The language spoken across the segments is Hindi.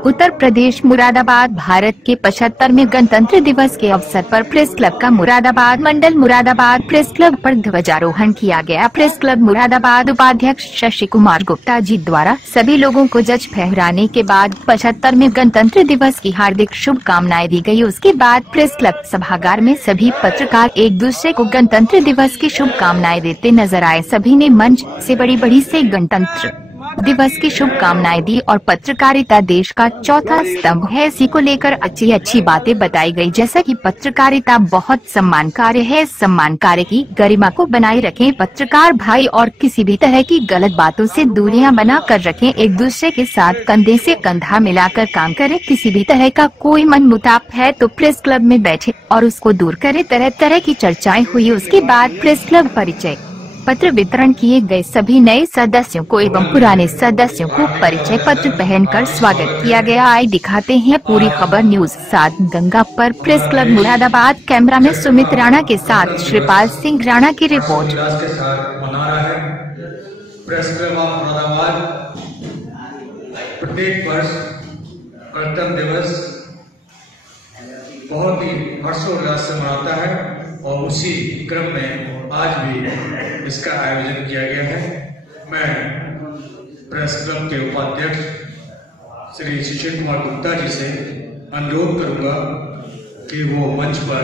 उत्तर प्रदेश मुरादाबाद भारत के 75वें गणतंत्र दिवस के अवसर पर प्रेस क्लब का मुरादाबाद मंडल मुरादाबाद प्रेस क्लब पर ध्वजारोहण किया गया। प्रेस क्लब मुरादाबाद उपाध्यक्ष शशि कुमार गुप्ता जी द्वारा सभी लोगों को जज फहराने के बाद 75वें गणतंत्र दिवस की हार्दिक शुभकामनाएं दी गई। उसके बाद प्रेस क्लब सभागार में सभी पत्रकार एक दूसरे को गणतंत्र दिवस की शुभकामनाएं देते नजर आए। सभी ने मंच से बड़ी से गणतंत्र दिवस की शुभकामनाएं दी और पत्रकारिता देश का चौथा स्तंभ है, इसी को लेकर अच्छी बातें बताई गई, जैसा कि पत्रकारिता बहुत सम्मान कार्य है, सम्मान कार्य की गरिमा को बनाए रखें, पत्रकार भाई और किसी भी तरह की गलत बातों से दूरियां बना कर रखें, एक दूसरे के साथ कंधे से कंधा मिलाकर काम करें, किसी भी तरह का कोई मनमुटाव है तो प्रेस क्लब में बैठे और उसको दूर करें। तरह की चर्चाएं हुई। उसके बाद प्रेस क्लब परिचय पत्र वितरण किए गए। सभी नए सदस्यों को एवं पुराने सदस्यों को परिचय पत्र पहनकर स्वागत किया गया। आइए दिखाते हैं पूरी खबर। न्यूज 7 गंगा पर प्रेस क्लब मुरादाबाद, कैमरा में सुमित राणा के साथ श्रीपाल सिंह राणा की report. Press club of Moradabad प्रत्येक वर्ष गणतंत्र दिवस बहुत ही हर्षोल्लास से मनाता है और उसी क्रम में आज भी इसका आयोजन किया गया है। मैं प्रेस क्लब के उपाध्यक्ष श्री शशि कुमार गुप्ता जी से अनुरोध करूंगा कि वो मंच पर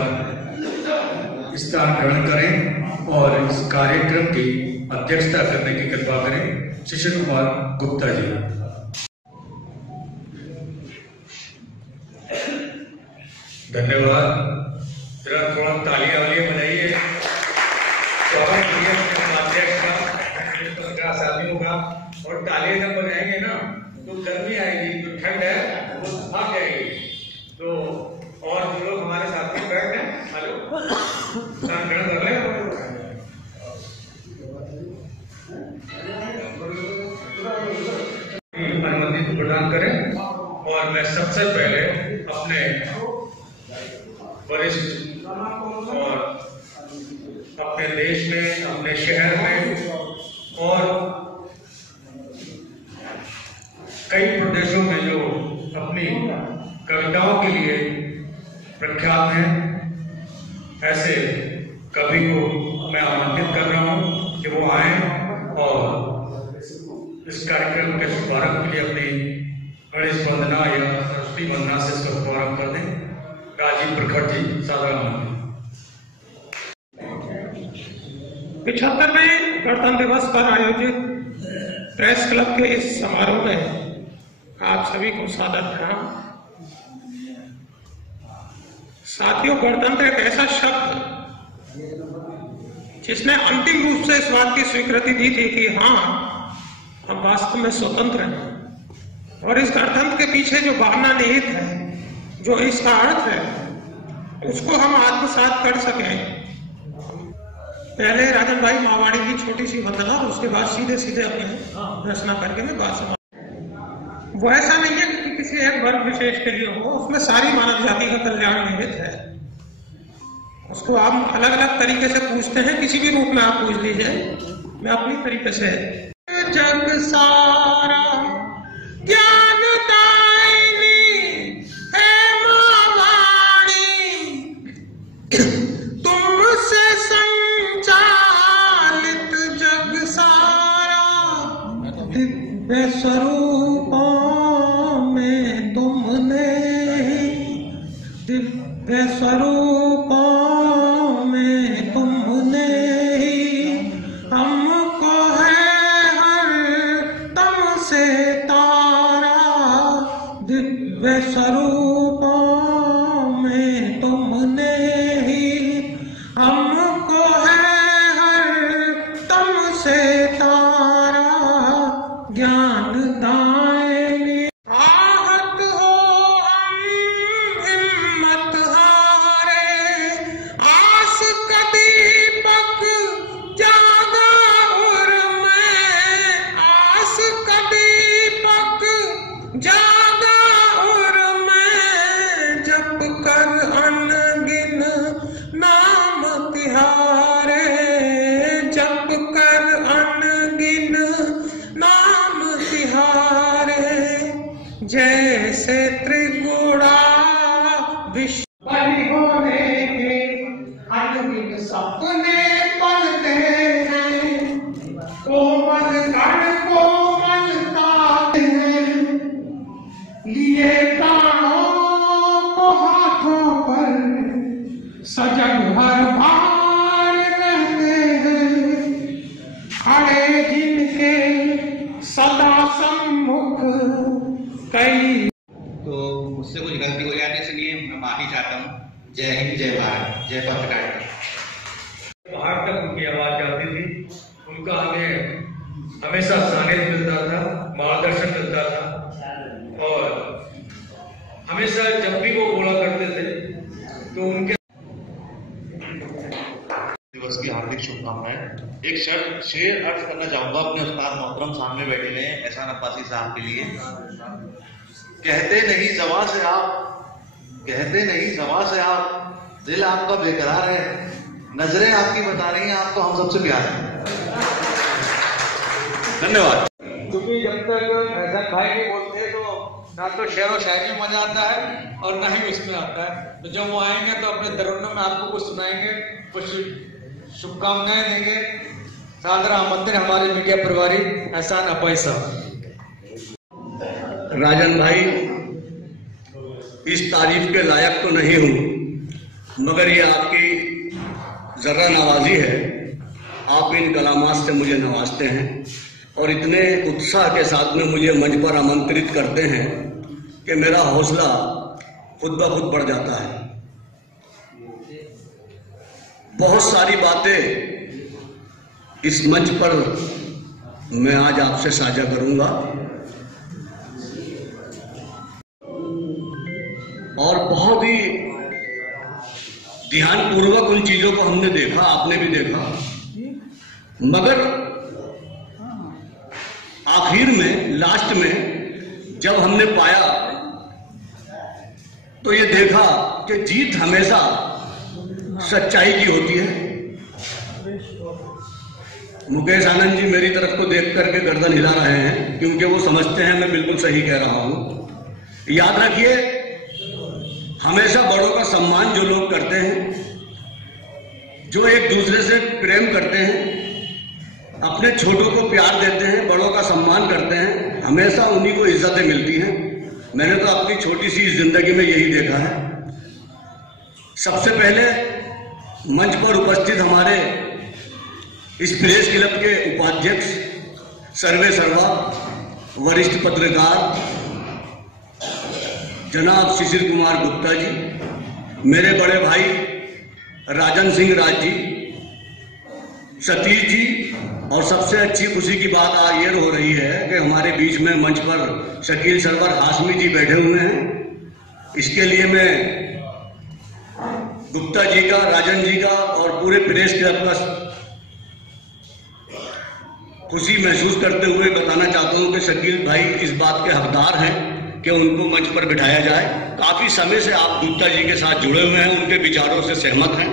स्थान ग्रहण करें और इस कार्यक्रम की अध्यक्षता करने की कृपा करें। शशि कुमार गुप्ता जी। धन्यवाद। जरा थोड़ा तालियां बजाइए। साथियों का और तालियां जब बजाएंगे ना तो गर्मी आएगी, तो ठंड है वो भाग जाएगी। तो और जो लोग हमारे साथ में बैठे हैं, हेलो ग्रहण कर रहे हैं, अनुमति प्रदान करें। और मैं सबसे पहले अपने वरिष्ठ और अपने देश में, अपने शहर में और कई प्रदेशों में जो अपनी कविताओं के लिए प्रख्यात हैं, ऐसे कवि को मैं आमंत्रित कर रहा हूं कि वो आए और इस कार्यक्रम के शुभारंभ के लिए अपनी गणेश वंदना या सरस्वती वंदना से इसका शुभारंभ कर दें। राजीव प्रखर जी, साधारण। 75वें गणतंत्र दिवस पर आयोजित प्रेस क्लब के इस समारोह में आप सभी को सादर प्रणाम। साथियों, गणतंत्र एक ऐसा शब्द जिसने अंतिम रूप से इस बात की स्वीकृति दी थी कि हाँ, हम वास्तव में स्वतंत्र हैं। और इस गणतंत्र के पीछे जो भावना निहित है, जो इसका अर्थ है, उसको हम आत्मसात कर सकें। पहले राजन भाई मावाड़ी की छोटी सी वंदना, उसके बाद सीधे अपने रचना करके मैं बात समझ। वो ऐसा नहीं है कि किसी एक वर्ग विशेष के लिए हो, उसमें सारी मानव जाति का कल्याण निहित है। उसको आप अलग अलग तरीके से पूछते हैं, किसी भी रूप में आप पूछ लीजिए, मैं अपनी तरीके से। जग सारा ज्ञान दायिनी है मावाड़ी, तुमसे संचालित जग सारा, दिव्य स्वरूपों में तुमने, दिव्य स्वरूपों में तुमने हमको है हर दम से तारा, दिव्य स्वरूपों में तुमने हमको है हर दम से तारा, ज्ञान दायिनी। आहत हो हम हिम्मत हारे, आस का दीपक जागा उर्मे, आस का दीपक जागा उर्मे, जप कर अनगिन नाम तिहारे, जप कर अनगिन लिए प्राणों को हाथों पर सजग हर बार रहते हैं, खड़े जिनके सदा सम्मुख कई। तो मुझसे कुछ गलती हो जाती है, इसलिए मैं माफी चाहता हूँ। जय हिंद, जय भारत, जय पत्रकारिता। बाहर तक उनकी आवाज जाती थी, उनका हमें हमेशा सानिध्य मिलता था, मार्गदर्शन मिलता था, और हमेशा जब भी वो बोला करते थे तो उनके दिवस की हार्दिक शुभकामनाएं। एक शेर अर्ज करना चाहूंगा अपने उस्ताद मोहतरम सामने बैठे हैं एहसान अब्बासी साहब के लिए। कहते नहीं ज़बां से आप, कहते नहीं ज़बां से आप, दिल आपका बेकरार है, नजरें आपकी बता रही हैं आपको हम सबसे प्यार है। धन्यवाद। क्योंकि जब तक एहसान भाई नहीं बोलते तो ना तो शेर और शायरी में मजा आता है और ना ही उसमें आता है। तो जब वो आएंगे तो अपने तरुणों में आपको कुछ सुनाएंगे, कुछ शुभकामनाएं देंगे। सादर आमंत्रण हमारे मीडिया प्रभारी एहसान अब्बासी साहब। राजन भाई, इस तारीफ के लायक तो नहीं हूं, मगर ये आपकी जर्रा नवाजी है। आप इन कलामात से मुझे नवाजते हैं और इतने उत्साह के साथ में मुझे मंच पर आमंत्रित करते हैं कि मेरा हौसला खुद ब खुद बढ़ जाता है। बहुत सारी बातें इस मंच पर मैं आज आपसे साझा करूंगा और बहुत ही ध्यानपूर्वक उन चीजों को हमने देखा, आपने भी देखा, मगर आखिर में, लास्ट में जब हमने पाया तो ये देखा कि जीत हमेशा सच्चाई की होती है। मुकेश आनंद जी मेरी तरफ को देख करके गर्दन हिला रहे हैं क्योंकि वो समझते हैं मैं बिल्कुल सही कह रहा हूं। याद रखिए, हमेशा बड़ों का सम्मान जो लोग करते हैं, जो एक दूसरे से प्रेम करते हैं, अपने छोटों को प्यार देते हैं, बड़ों का सम्मान करते हैं, हमेशा उन्हीं को इज्जतें मिलती हैं। मैंने तो अपनी छोटी सी जिंदगी में यही देखा है। सबसे पहले मंच पर उपस्थित हमारे इस प्रेस क्लब के उपाध्यक्ष सर्वे सर्वा, वरिष्ठ पत्रकार जनाब शिशिर कुमार गुप्ता जी, मेरे बड़े भाई राजन सिंह राज जी, सतीश जी, और सबसे अच्छी खुशी की बात आज ये हो रही है कि हमारे बीच में मंच पर शकील सरवर हाशमी जी बैठे हुए हैं। इसके लिए मैं गुप्ता जी का, राजन जी का और पूरे प्रेस क्लब का खुशी महसूस करते हुए बताना चाहता हूं कि शकील भाई इस बात के हकदार हैं कि उनको मंच पर बिठाया जाए। काफी समय से आप गुप्ता जी के साथ जुड़े हुए हैं, उनके विचारों से सहमत हैं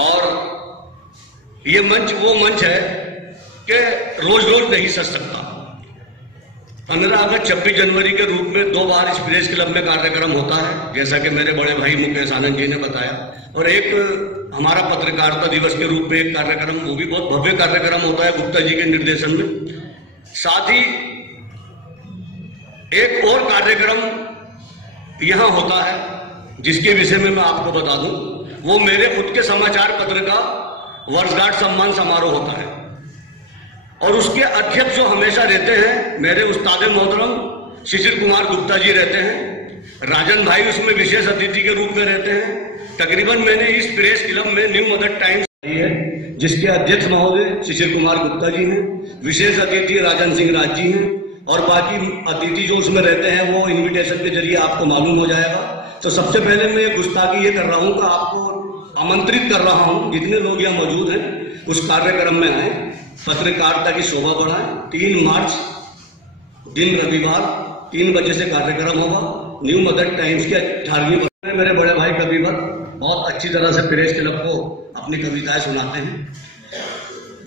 और ये मंच वो मंच है कि रोज रोज नहीं सज सकता। 15 अगस्त 26 जनवरी के रूप में 2 बार इस प्रेस क्लब में कार्यक्रम होता है, जैसा कि मेरे बड़े भाई मुकेश आनंद जी ने बताया, और एक हमारा पत्रकारिता दिवस के रूप में एक कार्यक्रम, वो भी बहुत भव्य कार्यक्रम होता है गुप्ता जी के निर्देशन में। साथ ही एक और कार्यक्रम यहां होता है जिसके विषय में मैं आपको बता दूं, वो मेरे खुद के समाचार पत्र का वर्षगांठ सम्मान समारोह होता है और उसके अध्यक्ष जो हमेशा रहते हैं मेरे उस्ताद मोहतरम शिशिर कुमार गुप्ता जी रहते हैं। राजन भाई उसमें विशेष अतिथि के रूप में रहते हैं। तकरीबन मैंने इस प्रेस क्लब में न्यू मदर टाइम्स है जिसके अध्यक्ष महोदय शिशिर कुमार गुप्ता जी हैं, विशेष अतिथि राजन सिंह राज जी हैं और बाकी अतिथि जो उसमें रहते हैं वो इन्विटेशन के जरिए आपको मालूम हो जाएगा। तो सबसे पहले मैं गुस्ताखी ये कर रहा हूं कि आपको आमंत्रित कर रहा हूं, जितने लोग यहाँ मौजूद हैं उस कार्यक्रम में आए, पत्रकारिता की शोभा बढ़ाएं। 3 मार्च दिन रविवार 3 बजे से कार्यक्रम होगा न्यू मदर टाइम्स के 18वीं वर्ष में। मेरे बड़े भाई कविवर बहुत अच्छी तरह से प्रेस क्लब को अपनी कविताएं सुनाते हैं।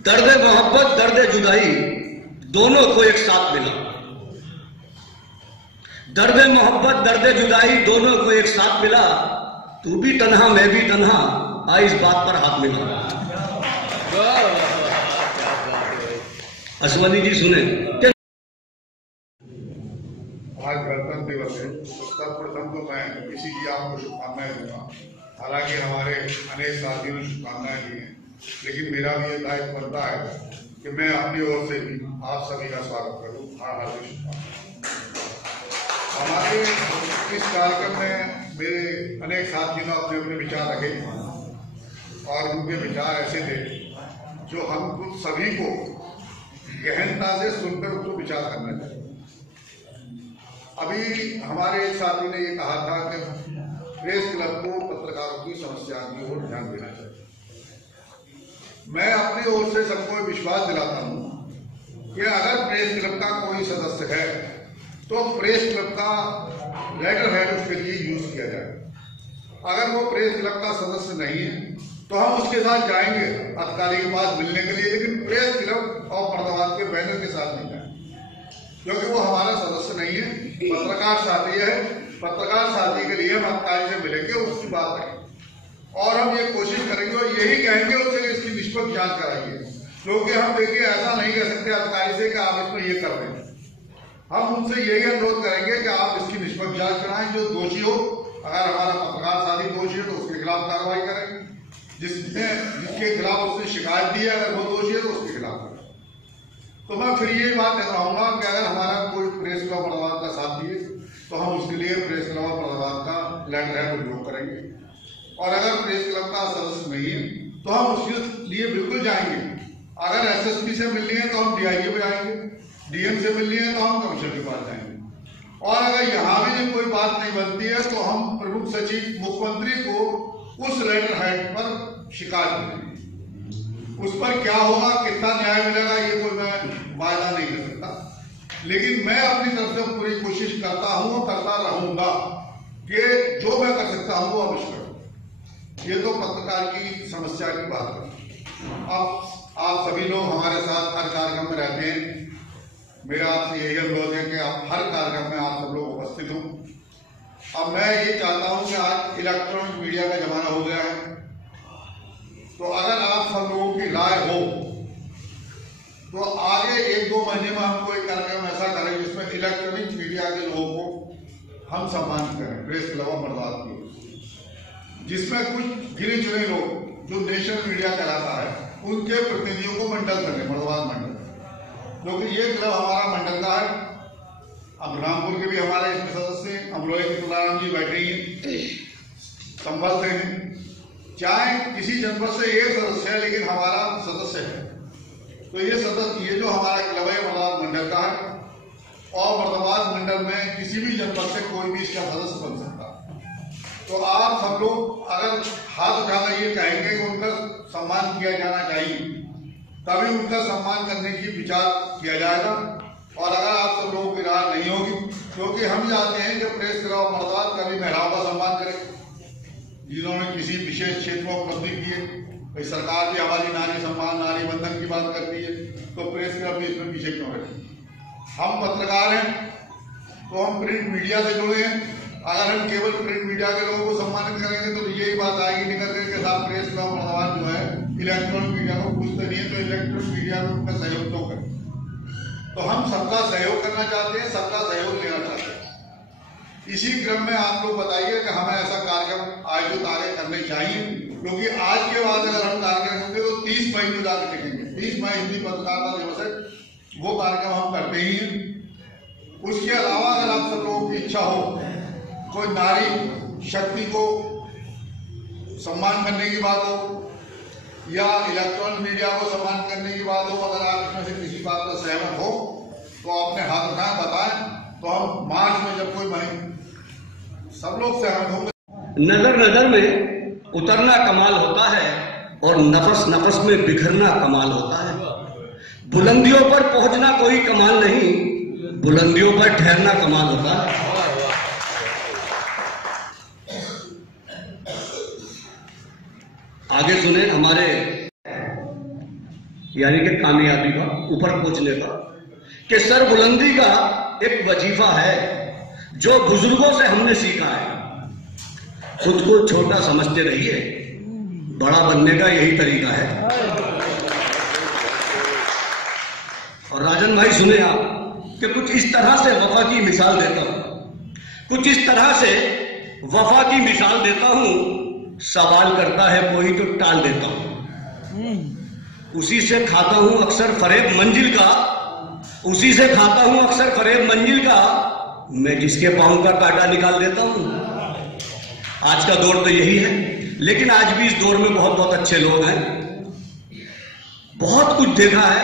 दर्द मोहब्बत दर्द जुदाई दोनों को एक साथ मिला, दर्द मोहब्बत दर्द जुदाई दोनों को एक साथ मिला, तू भी तन्हा मैं भी तन्हा, आ इस बात पर हाथ मिला। अश्वनी जी सुने। आज गणतंत्र दिवस है, उसका प्रथम तो मैं इसीलिए आपको शुभकामनाएं दूंगा। हालांकि हमारे अनेक साथियों ने शुभकामनाएं दी हैं, लेकिन मेरा भी ये दायित्व बनता है कि मैं अपनी ओर से भी आप सभी का स्वागत करूँ। हार्दिक शुभकामनाएं। हमारे इस कार्यक्रम में मेरे अनेक साथियों ने अपने अपने विचार रखे और उनके विचार ऐसे थे जो हम सभी को गहनता से सुनकर उसको विचार करना चाहिए। अभी हमारे एक साथी ने ये कहा था कि प्रेस क्लब को पत्रकारों की समस्या की ओर ध्यान देना चाहिए। मैं अपनी ओर से सबको विश्वास दिलाता हूं कि अगर प्रेस क्लब का कोई सदस्य है तो प्रेस क्लब का लेटर हेड उसके लिए यूज किया जाए। अगर वो प्रेस क्लब का सदस्य नहीं है तो हम उसके साथ जाएंगे अधिकारी के पास मिलने के लिए, लेकिन प्रेस क्लब और मर्दाबाद के बैनर के साथ नहीं जाएंगे, क्योंकि वो हमारा सदस्य नहीं है, पत्रकार साथी है। पत्रकार साथी के लिए हम अधिकारी से मिलेंगे, उसकी बात करेंगे और हम ये कोशिश करेंगे और यही कहेंगे उससे इसकी निष्पक्ष जांच कराइए। क्योंकि हम देखिए ऐसा नहीं कह सकते अधिकारी से कि आप इसमें ये कर दें। हम उनसे यही अनुरोध करेंगे कि आप इसकी निष्पक्ष जांच कराएं। जो दोषी हो, अगर हमारा पत्रकार साथी दोषी है तो उसके खिलाफ कार्रवाई करें। जिसके खिलाफ उसने शिकायत दी है अगर वो दोषी है तो उसके खिलाफ करें। तो मैं फिर ये बात कहूंगा कि अगर हमारा कोई प्रेस क्लब मर्दाबाद का साथी है तो हम उसके लिए प्रेस क्लब मर्दाबाद का लेटर हेड उपयोग करेंगे, और अगर प्रेस क्लब का सदस्य नहीं है तो हम उसके लिए बिल्कुल जाएंगे। अगर एसएसपी से मिलनी है तो हम डीआईजी पे जाएंगे, डीएम से मिलनी है तो हम कमिश्नर के पास जाएंगे, और अगर यहाँ भी कोई बात नहीं बनती है तो हम प्रमुख सचिव मुख्यमंत्री को उस लेटर हेड पर शिकायत करेंगे। उस पर क्या होगा, कितना न्याय मिलेगा, ये कोई मैं वायदा नहीं कर सकता, लेकिन मैं अपनी तरफ से पूरी कोशिश करता हूं, करता रहूंगा कि जो मैं कर सकता हूं वो अवश्य करूं। ये तो पत्रकार की समस्या की बात है। अब आप सभी लोग हमारे साथ हर कार्यक्रम में रहते हैं। मेरा आपसे यही अनुरोध है कि आप हर कार्यक्रम में आप सब लोग उपस्थित हों। अब मैं ये चाहता हूं कि आज इलेक्ट्रॉनिक मीडिया का जमाना हो गया है, तो अगर आप सब लोगों की राय हो तो आगे 1-2 महीने में हम कोई कार्यक्रम ऐसा करें जिसमें इलेक्ट्रॉनिक मीडिया के लोगों को हम सम्मानित करें, प्रेस क्लब मर्दाबाद की, जिसमें कुछ गिने चुने लोग जो नेशनल मीडिया कहलाता है उनके प्रतिनिधियों को मंडल करें, मर्दाबाद मंडल, क्योंकि ये क्लब हमारा मंडल का है। अब रामपुर के भी हमारे इसमें सदस्य हैं, अमरोही के तुलाराम जी बैठे ही हैं, संभल से हैं। चाहे किसी जनपद से एक सदस्य है लेकिन हमारा सदस्य है, तो ये सदस्य, ये जो हमारा क्लब है मर्दाबाद मंडल का है, और मर्दाबाद मंडल में किसी भी जनपद से कोई भी इसका सदस्य बन सकता है। तो आप सब लोग अगर हाथ उठाकर ये कहेंगे कि उनका सम्मान किया जाना चाहिए, तभी उनका सम्मान करने की विचार किया जाएगा। और अगर आप सब लोगों की राय नहीं होगी, क्योंकि हम चाहते हैं कि प्रेस क्लब मर्दाबाद कभी महिलाओं का सम्मान करे जिन्होंने किसी विशेष क्षेत्र में उपलब्धि की है। भाई सरकार भी हमारी नारी सम्मान, नारी बंधन की बात करती है, तो प्रेस क्लब भी इसमें पीछे क्यों रहे। हम पत्रकार हैं तो हम प्रिंट मीडिया से जुड़े हैं। अगर हम केवल प्रिंट मीडिया के लोगों को सम्मानित करेंगे तो यही बात आएगी निकल करके साथ प्रेस क्लब मर्दाबाद जो है इलेक्ट्रॉनिक मीडिया को पूछते नहीं है, तो इलेक्ट्रॉनिक मीडिया में उनका सहयोग तो करें। तो हम सबका सहयोग करना चाहते हैं, सबका सहयोग लेना चाहते हैं। इसी क्रम में आप लोग बताइए कि हमें ऐसा कार्यक्रम आयोजित आगे करने चाहिए, क्योंकि आज के बाद अगर हम कार्यक्रम होंगे तो 30 मई को जाकर देखेंगे। 30 मई हिंदी पत्रकारिता दिवस है, वो कार्यक्रम हम करते ही हैं। उसके अलावा अगर आप सब लोगों की इच्छा हो, कोई नारी शक्ति को सम्मान करने की बात हो या इलेक्ट्रॉनिक मीडिया को सम्मान करने की बात हो, अगर आप इसमें से किसी बात पर सहमत हो तो अपने हाथ उठाएं, बताएं, तो हम मार्च में जब कोई महीने सब लोग सहमत होंगे। नजर नजर में उतरना कमाल होता है और नफस नफस में बिखरना कमाल होता है। बुलंदियों पर पहुंचना कोई कमाल नहीं, बुलंदियों पर ठहरना कमाल होता है। आगे सुने हमारे यानी कि कामयाबी का, ऊपर पहुंचने का, कि सर बुलंदी का एक वजीफा है जो बुजुर्गों से हमने सीखा है। खुद को छोटा समझते रहिए, बड़ा बनने का यही तरीका है। और राजन भाई सुने आप कि कुछ इस तरह से वफा की मिसाल देता हूं कुछ इस तरह से वफा की मिसाल देता हूं, सवाल करता है कोई तो टाल देता हूं, उसी से खाता हूं अक्सर फरेब मंजिल का, उसी से खाता हूं अक्सर फरेब मंजिल का, मैं जिसके पांव का कांटा निकाल देता हूं। आज का दौर तो यही है, लेकिन आज भी इस दौर में बहुत बहुत अच्छे लोग हैं, बहुत कुछ देखा है।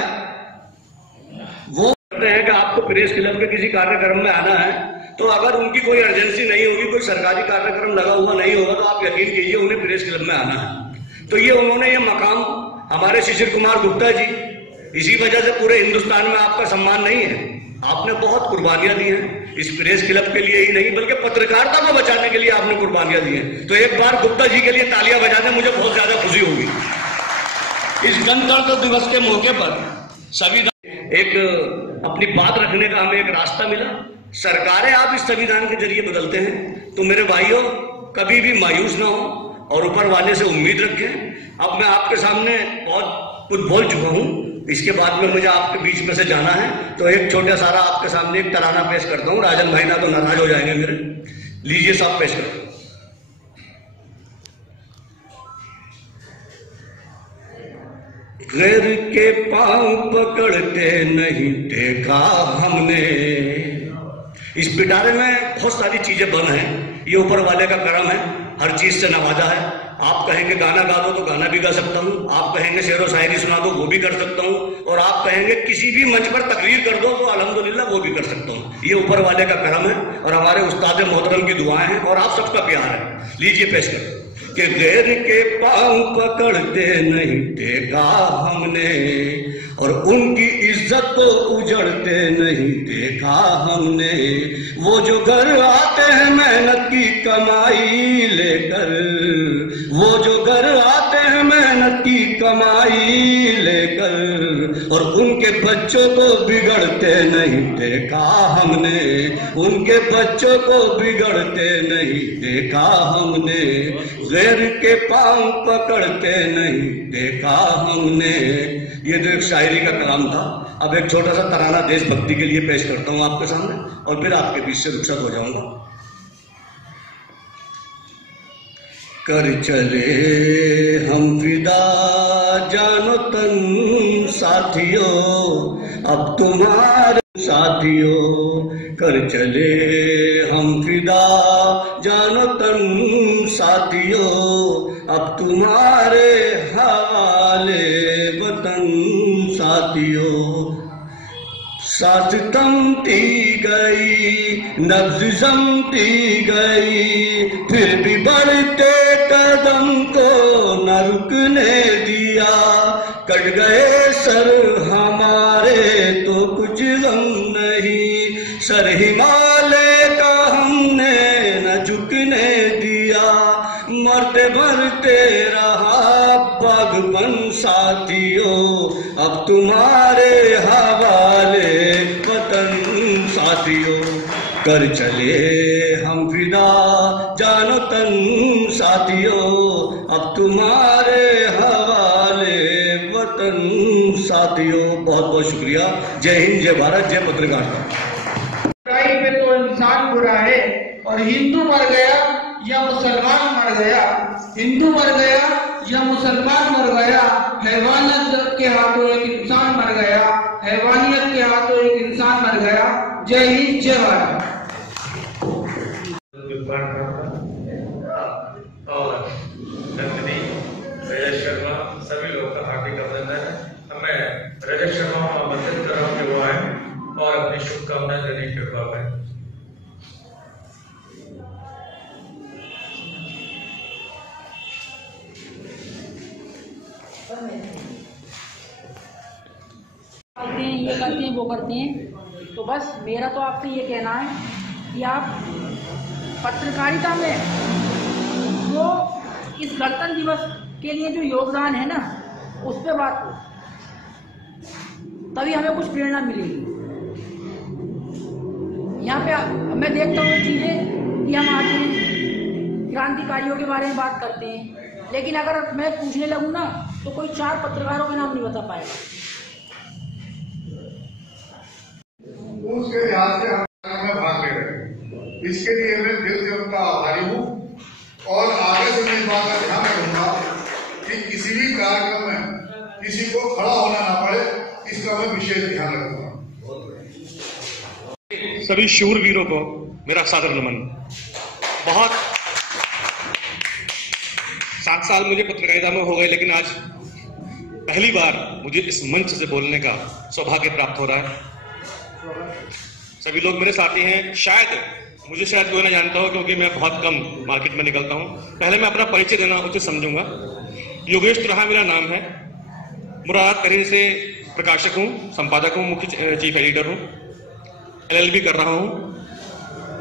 वो कहते हैं कि आपको प्रेस क्लब के किसी कार्यक्रम में आना है, तो अगर उनकी कोई अर्जेंसी नहीं होगी, कोई सरकारी कार्यक्रम लगा हुआ नहीं होगा, तो आप यकीन कीजिए उन्हें प्रेस क्लब में आना है। तो ये उन्होंने ये मकाम हमारे शिशिर कुमार गुप्ता जी, इसी वजह से पूरे हिंदुस्तान में आपका सम्मान नहीं है। आपने बहुत कुर्बानियां दी हैं इस प्रेस क्लब के लिए ही नहीं, बल्कि पत्रकारिता को बचाने के लिए आपने कुर्बानियां दी हैं। तो एक बार गुप्ता जी के लिए तालियां बजाने मुझे बहुत ज्यादा खुशी होगी। इस गणतंत्र दिवस के मौके पर संविधान एक अपनी बात रखने का हमें एक रास्ता मिला। सरकारें आप इस संविधान के जरिए बदलते हैं, तो मेरे भाइयों कभी भी मायूस ना हो और ऊपर वाले से उम्मीद रखें। अब मैं आपके सामने बहुत कुछ बोल चुका हूं, इसके बाद में मुझे आपके बीच में से जाना है, तो एक छोटा सारा आपके सामने एक तराना पेश करता हूं। राजन भाई ना तो नाराज हो जाएंगे मेरे, लीजिए साहब पेश करता हूं। गैर के पांव पकड़ते नहीं देखा हमने। इस पिटारे में बहुत सारी चीजें बंद हैं, ये ऊपर वाले का करम है, हर चीज से नवाजा है। आप कहेंगे गाना गा दो तो गाना भी गा सकता हूँ, आप कहेंगे शेरो शायरी सुना दो वो भी कर सकता हूँ, और आप कहेंगे किसी भी मंच पर तकरीर कर दो तो अल्हम्दुलिल्लाह वो भी कर सकता हूँ। ये ऊपर वाले का करम है और हमारे उस्ताद मोहतरम की दुआएं हैं और आप सबका प्यार है। लीजिए पेश कर कि गैर के पांव पकड़ते नहीं देखा हमने, और उनकी इज्जत को उजड़ते नहीं देखा हमने। वो जो घर आते हैं मेहनत की कमाई लेकर, वो जो घर आते हैं मेहनत की कमाई लेकर, और उनके बच्चों को बिगड़ते नहीं देखा हमने, उनके बच्चों को बिगड़ते नहीं देखा हमने। गैर के पांव पकड़ते नहीं देखा हमने। ये तो एक शायरी का काम था। अब एक छोटा सा तराना देशभक्ति के लिए पेश करता हूं आपके सामने और फिर आपके बीच से रुखसत हो जाऊंगा। कर चले हम फिदा जानो तन साथियों, अब तुम्हारे साथियों। कर चले हम फिदा जानो तन साथियों, अब तुम्हारे हवाले वतन साथियों। सांस थमती गई, नब्ज जमती गई, फिर भी बढ़ते कदम को न रुकने दिया। कट गए सर हमारे तो कुछ गम नहीं, सर हिमालय का हमने न झुकने दिया। मरते मरते रहा बागबन साथियों, अब तुम्हारे हवाले वतन साथियों। कर चले हम फिदा जानो तन साथियों, अब तुम्हारे हवाले वतन साथियों। बहुत बहुत शुक्रिया। जय हिंद, जय भारत, जय पत्रकारिता। पे तो इंसान बुरा है और हिंदू मर गया या मुसलमान मर गया, हिंदू मर गया या मुसलमान मर गया, हैवानियत के हाथों एक इंसान मर गया, हैवानियत के हाथों एक इंसान मर गया। जय हिंद, जय भारत। और रजत शर्मा सभी लोगों का हार्दिक अभिनंदन है। मैं रजत शर्मा को आमंत्रित कर रहा हूँ कि वो आए और अपनी शुभकामनाएं देने के बाद है। ये करते हैं वो करते हैं, तो बस मेरा तो आपसे ये कहना है कि आप पत्रकारिता में जो इस गणतंत्र दिवस के लिए जो योगदान है ना, उस पर बात हो, तभी हमें कुछ प्रेरणा मिलेगी। यहाँ पे मैं देखता हूँ चीज़ें कि हम आते हैं क्रांतिकारियों के बारे में बात करते हैं, लेकिन अगर मैं पूछने लगूँ ना तो कोई 4 पत्रकारों का नाम नहीं बता पाएगा। उसके लिहाज से हम में भाग ले रहे हैं। इसके लिए मैं दिल से उनका आभारी हूँ और आगे से मैं इस बात का ध्यान रखूंगा कि किसी भी कार्यक्रम में किसी को खड़ा होना ना पड़े, इसका मैं विशेष ध्यान रखूंगा। सभी शूरवीरों को मेरा सादर नमन। बहुत 7 साल मुझे पत्रकारिता में हो गए, लेकिन आज पहली बार मुझे इस मंच से बोलने का सौभाग्य प्राप्त हो रहा है। सभी लोग मेरे साथी हैं, शायद कोई ना जानता हो क्योंकि मैं बहुत कम मार्केट में निकलता हूं। पहले मैं अपना परिचय देना उचित समझूंगा। योगेश तुराहा मेरा नाम है, मुरादाबाद करीब से प्रकाशक हूं, संपादक हूं, मुख्य चीफ एडिटर हूं, LLB कर रहा हूं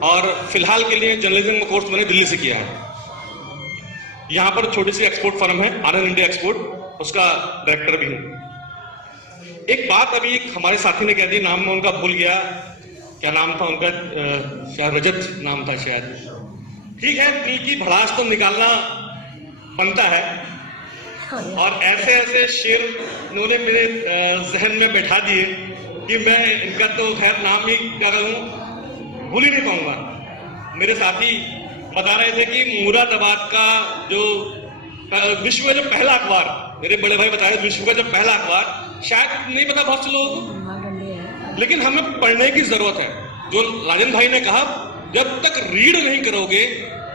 और फिलहाल के लिए जर्नलिज्म का कोर्स मैंने दिल्ली से किया है। यहां पर छोटी सी एक्सपोर्ट फर्म है आनंद इंडिया एक्सपोर्ट, उसका डायरेक्टर भी हूं। एक बात अभी हमारे साथी ने कह दी, नाम में उनका भूल गया, क्या नाम था उनका, शायद रजत नाम था शायद। ठीक है, दिल की भड़ास तो निकालना बनता है और ऐसे ऐसे शेर इन्होंने मेरे जहन में बैठा दिए कि मैं इनका तो खैर नाम ही क्या कहूं, भूल ही नहीं पाऊंगा। मेरे साथी बता रहे थे कि मुरादाबाद का जो विश्व का जो पहला अखबार, मेरे बड़े भाई बताए विश्व का जो पहला अखबार, शायद नहीं पता बहुत से लोग, लेकिन हमें पढ़ने की जरूरत है। जो राजन भाई ने कहा, जब तक रीड नहीं करोगे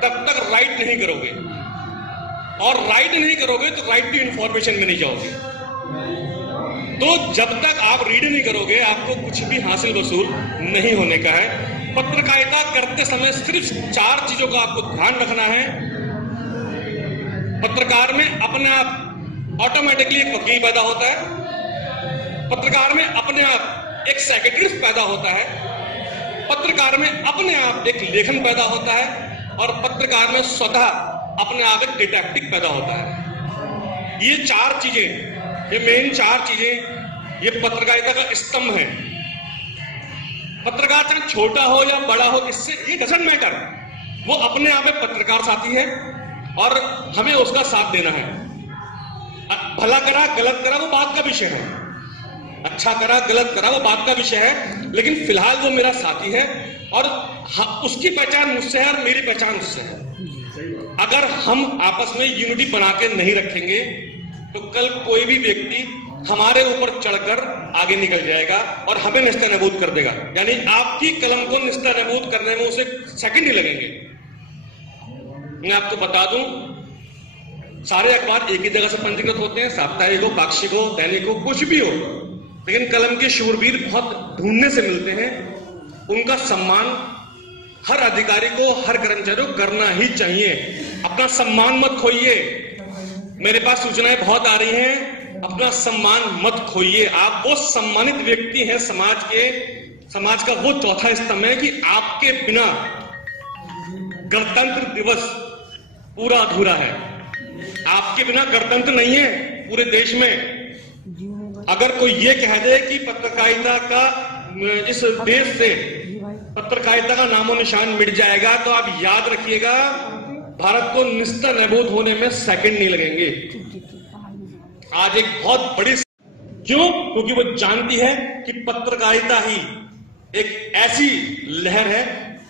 तब तक राइट नहीं करोगे, और राइट नहीं करोगे तो राइट टू इंफॉर्मेशन में नहीं जाओगे। तो जब तक आप रीड नहीं करोगे आपको कुछ भी हासिल वसूल नहीं होने का है। पत्रकारिता करते समय सिर्फ 4 चीजों का आपको ध्यान रखना है। पत्रकार में अपने आप ऑटोमेटिकली एक वकील पैदा होता है, पत्रकार में अपने आप एक सेक्रेटरी पैदा होता है, पत्रकार में अपने आप एक लेखन पैदा होता है, और पत्रकार में स्वतः अपने आप एक डिटेक्टिव पैदा होता है। ये 4 चीजें, ये मेन 4 चीजें ये पत्रकारिता का स्तंभ है। पत्रकार चाहे छोटा हो या बड़ा हो, इससे ये डजंट मैटर, वो अपने आप में पत्रकार साथी है और हमें उसका साथ देना है। भला करा गलत करा वो बात का विषय है, अच्छा करा गलत करा वो बात का विषय है, लेकिन फिलहाल वो मेरा साथी है और उसकी पहचान मुझसे है और मेरी पहचान उससे है। अगर हम आपस में यूनिटी बना के नहीं रखेंगे तो कल कोई भी व्यक्ति हमारे ऊपर चढ़कर आगे निकल जाएगा और हमें निस्तानाबूद कर देगा। यानी आपकी कलम को निस्तानाबूद करने में उसे सेकंड ही लगेंगे। मैं आपको बता दूं, सारे अखबार एक ही जगह से पंजीकृत होते हैं, साप्ताहिक हो, पाक्षिक हो, दैनिक हो, कुछ भी हो, लेकिन कलम के शूरवीर बहुत ढूंढने से मिलते हैं। उनका सम्मान हर अधिकारी को, हर कर्मचारी को करना ही चाहिए। अपना सम्मान मत खोइए। मेरे पास सूचनाएं बहुत आ रही हैं, अपना सम्मान मत खोइए। आप वो सम्मानित व्यक्ति हैं समाज के, समाज का वो चौथा स्तंभ है कि आपके बिना गणतंत्र दिवस पूरा अधूरा है। आपके बिना गणतंत्र नहीं है पूरे देश में। अगर कोई ये कह दे कि पत्रकारिता का इस देश से पत्रकारिता का नामो निशान मिट जाएगा, तो आप याद रखिएगा भारत को निस्तानाबूद होने में सेकंड नहीं लगेंगे। आज एक बहुत बड़ी, क्यों? क्योंकि वो जानती है कि पत्रकारिता ही एक ऐसी लहर है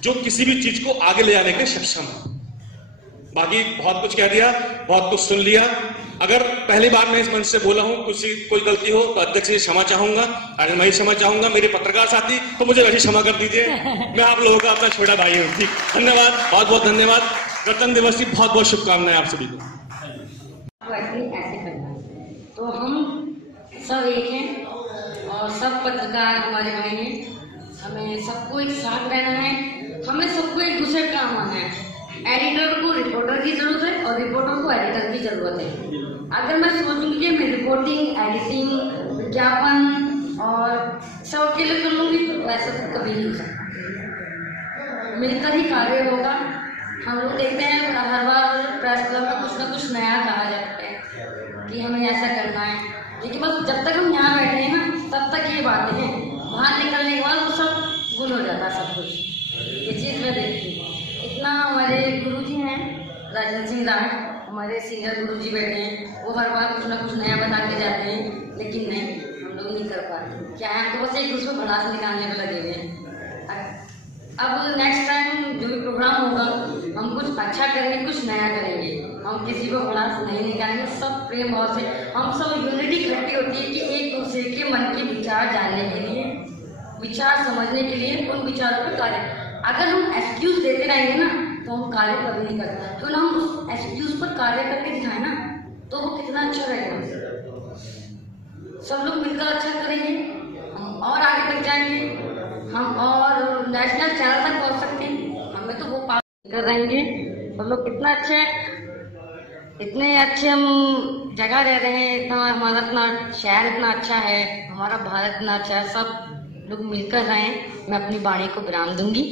जो किसी भी चीज को आगे ले जाने के सक्षम है। बाकी बहुत कुछ कह दिया, बहुत कुछ सुन लिया। अगर पहली बार मैं इस मंच से बोला हूं, कोई गलती हो तो अध्यक्ष से क्षमा चाहूंगा, आज मैं क्षमा चाहूंगा। मेरे पत्रकार साथी तो मुझे वैसे क्षमा कर दीजिए, मैं आप लोगों का अपना छोटा भाई हूं। ठीक, धन्यवाद, बहुत बहुत धन्यवाद। गणतंत्र दिवस की बहुत बहुत शुभकामनाएं आप सभी को। तो हम सब एक हैं और सब पत्रकार हमारे भाई हैं। हमें सबको एक साथ रहना है, हमें सबको एक दूसरे का काम आना है। एडिटर को रिपोर्टर की जरूरत है और रिपोर्टर को एडिटर की जरूरत है। अगर मैं सोचूंगी कि मैं रिपोर्टिंग, एडिटिंग, विज्ञापन और सब अकेले कर लूंगी तो वैसा तो कभी नहीं हो सकता। मिलकर ही कार्य होगा। हम लोग देखते हैं हर बार प्रेस क्लब में कुछ ना कुछ नया कहा जाता है कि हमें ऐसा करना है, लेकिन बस जब तक हम यहाँ बैठे हैं ना तब तक ये बातें हैं। बाहर निकलने के बाद वो सब गुल हो जाता है सब कुछ। ये चीज़ मैं देखती हूँ। इतना हमारे गुरुजी हैं राजन सिंह राय, हमारे सीनियर गुरुजी बैठे हैं, वो हर बार कुछ ना कुछ नया बता के जाते हैं, लेकिन नहीं, हम लोग नहीं कर पाते। क्या है, हमको बस एक दूसरे को भड़ास निकालने में लगे हुए हैं। अब नेक्स्ट टाइम जो भी प्रोग्राम होगा हम कुछ अच्छा करेंगे, कुछ नया करेंगे। हम किसी को भड़ास नहीं निकालेंगे, सब प्रेम भाव से हम सब यूनिटी इकट्ठी होती है कि एक दूसरे के मन के विचार जानने के लिए, विचार समझने के लिए, उन विचारों पर कार्य। अगर हम एक्सक्यूज देते रहेंगे ना तो हम कार्य कभी नहीं करते। क्यों ना हम उस एक्सक्यूज पर कार्य करके दिखाएं ना, तो वो कितना अच्छा रहेगा। सब लोग मिलकर अच्छा करेंगे, हम और आगे बढ़ जाएंगे, हम और नेशनल चैनल तक पहुंच सकते हैं। हमें तो वो पास कर रहेंगे। सब लोग कितना अच्छे, इतने अच्छे हम जगह रह रहे हैं, इतना हमारा इतना शहर इतना अच्छा है, हमारा भारत इतना अच्छा है, सब लोग मिलकर रहें। मैं अपनी वाणी को विराम दूंगी।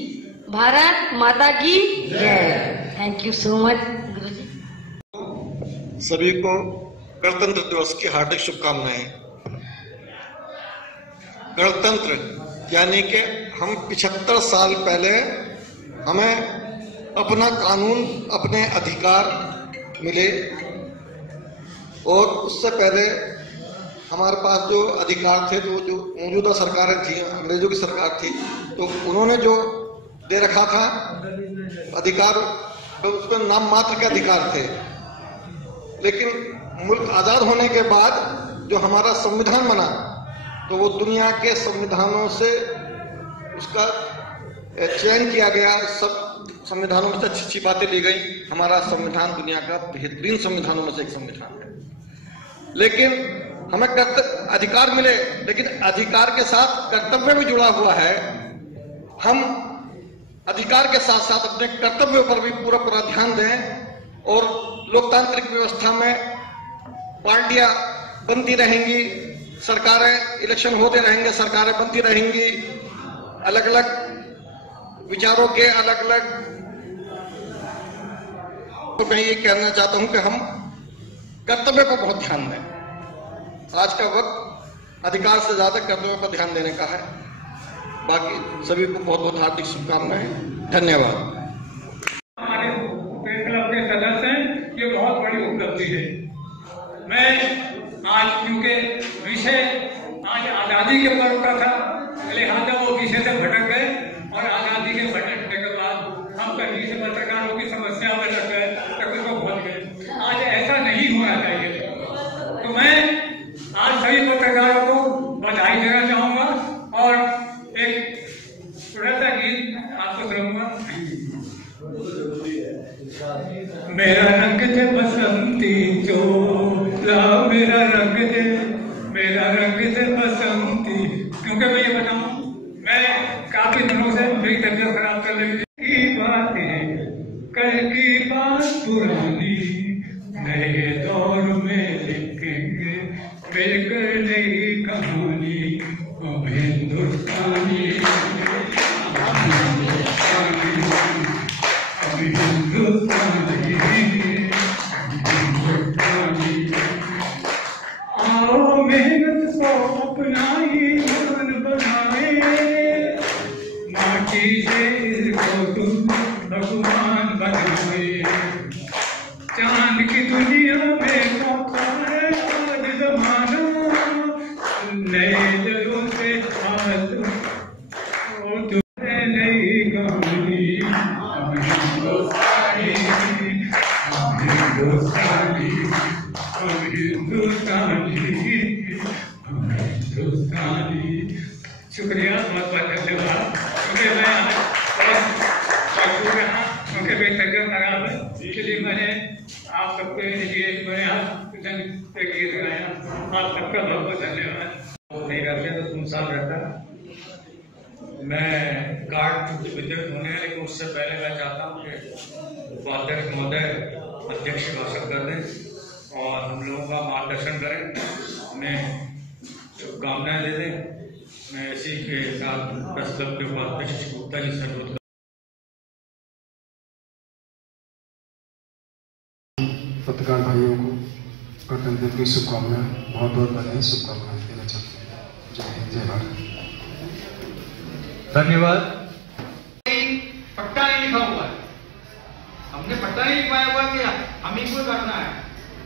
भारत माता की जय। थैंक यू सो मच गुरु जी। सभी को गणतंत्र दिवस की हार्दिक शुभकामनाएं। गणतंत्र यानी कि हम 75 साल पहले हमें अपना कानून, अपने अधिकार मिले, और उससे पहले हमारे पास जो अधिकार थे, जो मौजूदा सरकारें थी, अंग्रेजों की सरकार थी, तो उन्होंने जो दे रखा था अधिकार, तो उसमें नाम मात्र के अधिकार थे। लेकिन मुल्क आजाद होने के बाद जो हमारा संविधान बना, तो वो दुनिया के संविधानों से उसका चयन किया गया। सब संविधानों में से अच्छी अच्छी बातें ली गई। हमारा संविधान दुनिया का बेहतरीन संविधानों में से एक संविधान है। लेकिन हमें अधिकार मिले, लेकिन अधिकार के साथ कर्तव्य भी जुड़ा हुआ है। हम अधिकार के साथ साथ अपने कर्तव्यों पर भी पूरा पूरा ध्यान दें, और लोकतांत्रिक व्यवस्था में पार्टियां बनती रहेंगी, सरकारें, इलेक्शन होते रहेंगे, सरकारें बनती रहेंगी, अलग अलग विचारों के अलग अलग। तो मैं ये कहना चाहता हूं कि हम कर्तव्य पर बहुत ध्यान दें। आज का वक्त अधिकार से ज्यादा कर्तव्य पर ध्यान देने का है। बाकी सभी को बहुत बहुत हार्दिक शुभकामनाएं। धन्यवाद। हमारे प्रेस क्लब के सदस्य हैं, ये बहुत बड़ी उपलब्धि है। मैं आज क्योंकि विषय आज आजादी के पर्व का था, लिहाजा वो विषय से भटक गए, और आजादी के भटकने के बाद हम कहीं से पत्रकारों की समस्या में लग गए, तक उसको भूल गए। आज ऐसा नहीं होना चाहिए। तो मैं आज सभी पत्रकारों को बधाई देना चाहूंगा, और एक थोड़ा सा गीत आपको सुनाऊंगा। मेरा रंग थे बसंती चोला, मेरा रंग थे बसंती। क्योंकि मैं ये बताऊं, मैं काफी दिनों से मेरी तबीयत खराब कर रही की बातें, कल की बात पुरानी, नए दौर में लिखेंगे मिलकर नई कहानी। अब हिंदुस्तानी, आओ मेहनत को अपना ही जीवन बनाए, माटी से इसको तुम भगवान बनाए। चांद की दुनिया में मौका है आज जमाना, नए जगहों से हाथ नई कहानी। शुक्रिया, बहुत बहुत धन्यवाद। क्योंकि मैं क्योंकि मेरी तबियत खराब है, इसलिए मैंने आप सबके लिए मैंने गीत गाया। आप सबका बहुत बहुत धन्यवाद। नहीं करते तो सुनसान रहता। मैं कार्ड वितरित होने हैं, लेकिन उससे पहले मैं चाहता हूँ कि उपाध्यक्ष महोदय अध्यक्ष भाषण कर दें और हम लोगों का मार्गदर्शन करें, हमें शुभकामनाएं दे दें। मैं इसी के साथ प्रेस क्लब के उपाध्यक्ष गुप्ता जी से अनुरोध पत्रकार भाइयों को गणतंत्र दिवस की शुभकामनाएं, बहुत बहुत बधाई, शुभकामनाएं देना चाहते हैं। जय हिंद, जय भारत। धन्यवाद। पट्टा नहीं लिखा हुआ है, हमने पट्टा नहीं लिखवाया हुआ कि हमें को करना है।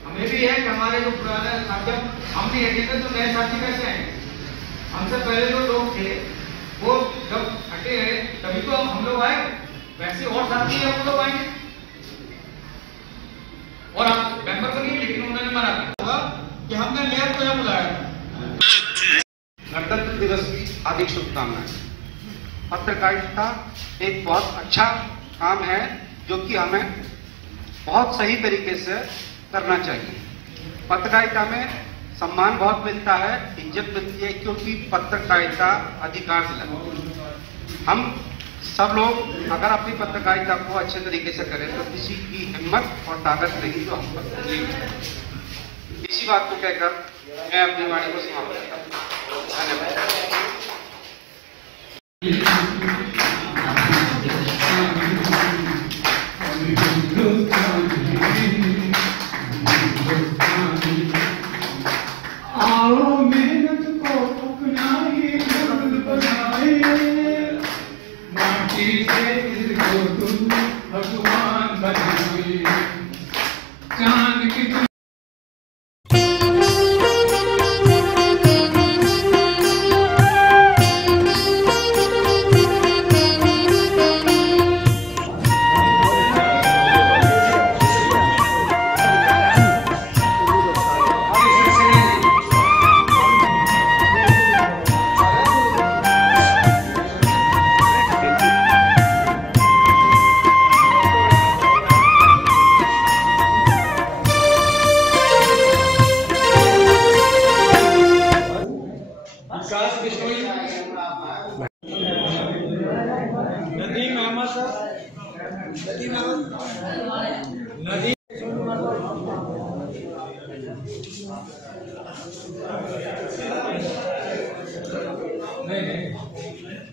हमें भी है कि हमारे जो पुराने साथी, हमने हटे तो नए साथी कैसे आएंगे? हमसे पहले जो लोग थे वो जब हटे हैं तभी तो हम लोग ऐसे और साथी है वो तो पाएंगे और आप मेंबर बनिए, लेकिन उन्होंने मना किया कि हमने मेयर को यहाँ बुलाया। गणतंत्र दिवस की हार्दिक शुभकामनाएं। पत्रकारिता एक बहुत अच्छा काम है जो कि हमें बहुत सही तरीके से करना चाहिए। पत्रकारिता में सम्मान बहुत मिलता है, इज्जत मिलती है, क्योंकि पत्रकारिता अधिकार दिलाती है। हम सब लोग अगर अपनी पत्रकारिता को अच्छे तरीके से करें तो किसी की हिम्मत और ताकत नहीं जो हम पर नहीं। इसी बात को कहकर मैं अपनी वाणी को समाप्त करता हूँ। धन्यवाद।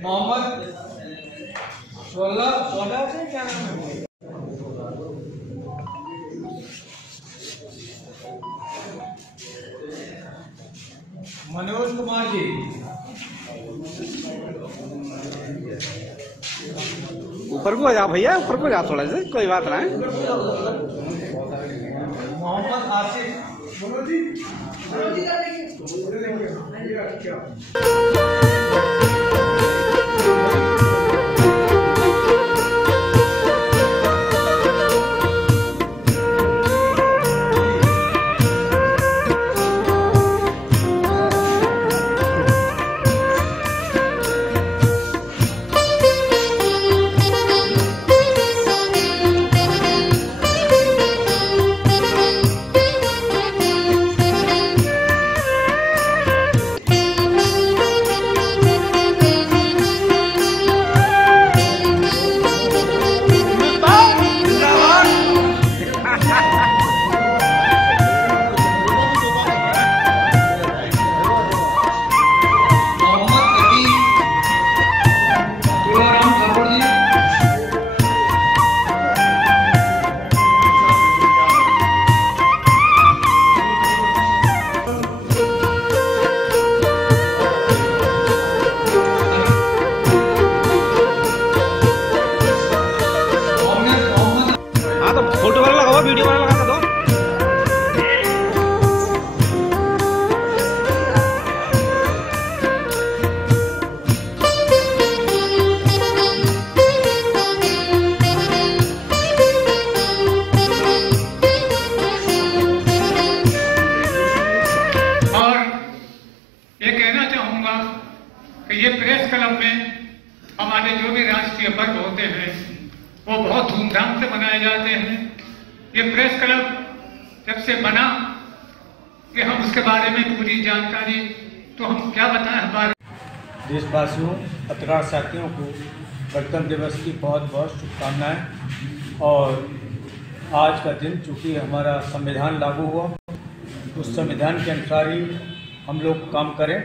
मोहम्मद सोलह से क्या नाम है? मनोज कुमार जी। ऊपर को जा भैया, ऊपर को जा थोड़ा सा, कोई बात नहीं। मोहम्मद आसिफ। बोलो जी। ये प्रेस क्लब में हमारे जो भी राष्ट्रीय पर्व होते हैं वो बहुत धूमधाम से मनाए जाते हैं। ये प्रेस क्लब जब से बना कि हम उसके बारे में पूरी जानकारी तो हम क्या बताएं। हमारे देशवासियों, पत्रकार साथियों को गणतंत्र दिवस की बहुत बहुत शुभकामनाएं। और आज का दिन चूँकि हमारा संविधान लागू हुआ, उस संविधान के अनुसार ही हम लोग काम करें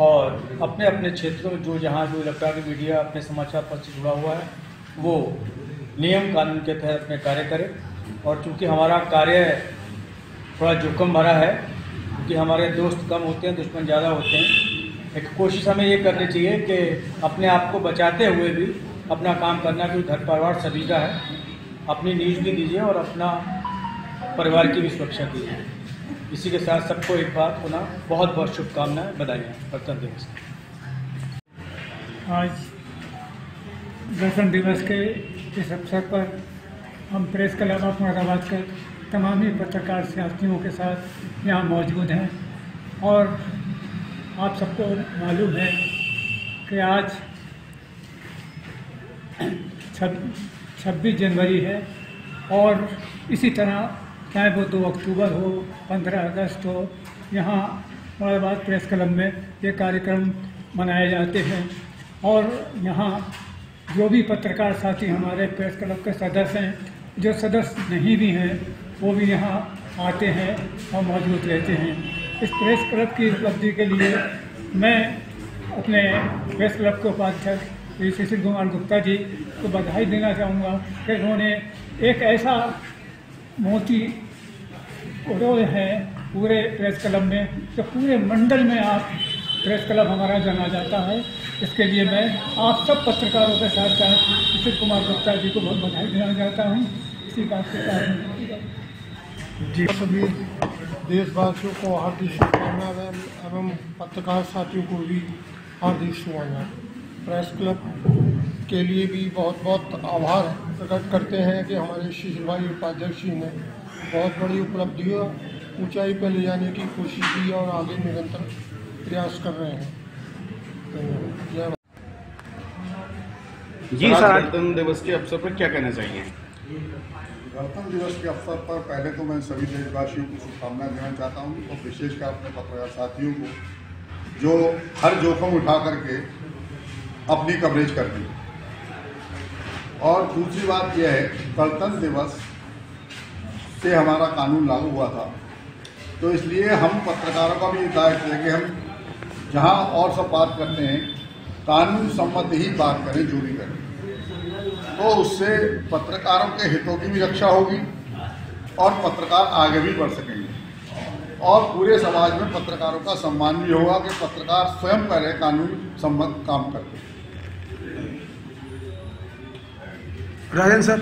और अपने अपने क्षेत्रों में जो इलेक्ट्रॉनिक मीडिया अपने समाचार पत्र से जुड़ा हुआ है वो नियम कानून के तहत अपने कार्य करें। और चूँकि हमारा कार्य थोड़ा जोखिम भरा है, क्योंकि हमारे दोस्त कम होते हैं, दुश्मन ज़्यादा होते हैं, एक कोशिश हमें ये करनी चाहिए कि अपने आप को बचाते हुए भी अपना काम करना, क्योंकि घर परिवार सभी का है। अपनी न्यूज़ भी दीजिए और अपना परिवार की भी सुरक्षा कीजिए। इसी के साथ सबको एक बार पुनः बहुत बहुत शुभकामनाएं, बधाइयाँ गणतंत्र दिवस की। आज गणतंत्र दिवस के इस अवसर पर हम प्रेस क्लब ऑफ मुरादाबाद के तमामी पत्रकार साथियों के साथ यहाँ मौजूद हैं और आप सबको मालूम है कि आज 26 जनवरी है और इसी तरह चाहे वो 2 अक्टूबर हो, 15 अगस्त हो, यहाँ मुरादाबाद प्रेस क्लब में ये कार्यक्रम मनाए जाते हैं और यहाँ जो भी पत्रकार साथी हमारे प्रेस क्लब के सदस्य हैं, जो सदस्य नहीं भी हैं, वो भी यहाँ आते हैं और मौजूद रहते हैं। इस प्रेस क्लब की उपलब्धि के लिए मैं अपने प्रेस क्लब के उपाध्यक्ष श्री सुशील कुमार गुप्ता जी को बधाई देना चाहूँगा कि उन्होंने एक ऐसा मोती रोल है पूरे प्रेस क्लब में, तो पूरे मंडल में आप प्रेस क्लब हमारा जाना जाता है। इसके लिए मैं आप सब पत्रकारों के साथ साथ सुशील कुमार गुप्ता जी को बहुत बधाई देना चाहता हूँ। इसी बात के साथ जी सभी देशवासियों को हार्दिक शुभकामनाएं एवं पत्रकार साथियों को भी हार्दिक शुभकामनाएं। प्रेस क्लब के लिए भी बहुत बहुत आभार प्रकट करते हैं कि हमारे शिशिर भाई उपाध्यक्ष जी ने बहुत बड़ी उपलब्धियों ऊंचाई पर ले जाने की कोशिश की और आगे निरंतर प्रयास कर रहे हैं। जी सर, गणतंत्र दिवस के अवसर पर क्या कहना चाहिए? गणतंत्र दिवस के अवसर पर पहले तो मैं सभी देशवासियों को शुभकामनाएं देना चाहता हूँ और विशेषकर अपने पत्रकार साथियों को जो हर जोखिम उठा करके अपनी कवरेज करती है। और दूसरी बात यह है, गणतंत्र दिवस से हमारा कानून लागू हुआ था, तो इसलिए हम पत्रकारों का भी दायित्व है कि हम जहाँ और सब बात करते हैं कानून सम्मत ही बात करें, जो भी करें, तो उससे पत्रकारों के हितों की भी रक्षा होगी और पत्रकार आगे भी बढ़ सकेंगे और पूरे समाज में पत्रकारों का सम्मान भी होगा कि पत्रकार स्वयं पहले कानून सम्मत काम करते हैं। राजन सर।